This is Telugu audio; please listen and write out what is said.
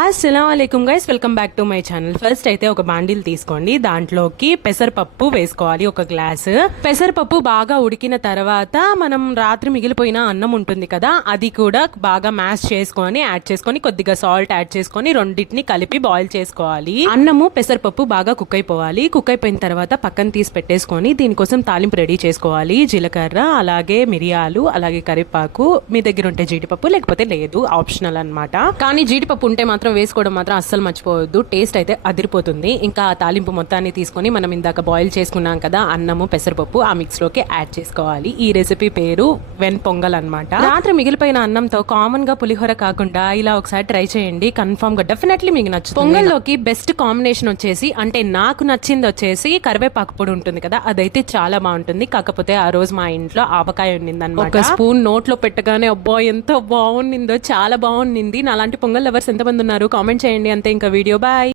అస్సలాముఅలైకుం guys, welcome back to my channel. First అయితే ఒక బాండిల్ తీసుకోండి. దాంట్లోకి పెసరపప్పు వేసుకోవాలి, ఒక గ్లాస్. పెసరపప్పు బాగా ఉడికిన తర్వాత మనం రాత్రి మిగిలిపోయిన అన్నం ఉంటుంది కదా, అది కూడా బాగా మ్యాష్ చేసుకొని యాడ్ చేసుకొని కొద్దిగా సాల్ట్ యాడ్ చేసుకొని రెండింటిని కలిపి బాయిల్ చేసుకోవాలి. అన్నము పెసరపప్పు బాగా కుక్ అయిపోవాలి. కుక్ అయిపోయిన తర్వాత పక్కన తీసి పెట్టేసుకొని దీనికోసం తాలింపు రెడీ చేసుకోవాలి. జీలకర్ర, అలాగే మిరియాలు, అలాగే కరివేపాకు. మీ దగ్గర ఉంటే జీడిపప్పు, లేకపోతే లేదు, ఆప్షనల్ అన్నమాట. కానీ జీడిపప్పు ఉంటే మాత్రం వేసుకోవడం మాత్రం అస్సలు మర్చిపోవద్దు, టేస్ట్ అయితే అదిరిపోతుంది. ఇంకా ఆ తాలింపు మొత్తాన్ని తీసుకొని మనం ఇందాక బాయిల్ చేసుకున్నాం కదా అన్నము పెసరపప్పు, ఆ మిక్స్ లోకి యాడ్ చేసుకోవాలి. ఈ రెసిపీ పేరు వెన్ పొంగల్ అన్నమాట. రాత్రి మిగిలిపోయిన అన్నంతో కామన్ గా పులిహోర కాకుండా ఇలా ఒకసారి ట్రై చేయండి, కన్ఫర్మ్ గా డెఫినెట్లీ మీకు నచ్చుతుంది. పొంగల్లోకి బెస్ట్ కాంబినేషన్ వచ్చేసి, అంటే నాకు నచ్చింది వచ్చేసి కరివేపాకు పొడి ఉంటుంది కదా, అదైతే చాలా బాగుంటుంది. కాకపోతే ఆ రోజు మా ఇంట్లో ఆవకాయ ఉండింది అనమాట. ఒక స్పూన్ నోట్లో పెట్టగానే అబ్బా ఎంత బాగుండిందో, చాలా బాగుండింది. నాలాంటి పొంగల్ లవర్స్ ఎంతమంది ఉన్నారు కామెంట్ చేయండి. అంతే, ఇంకా వీడియో బాయ్.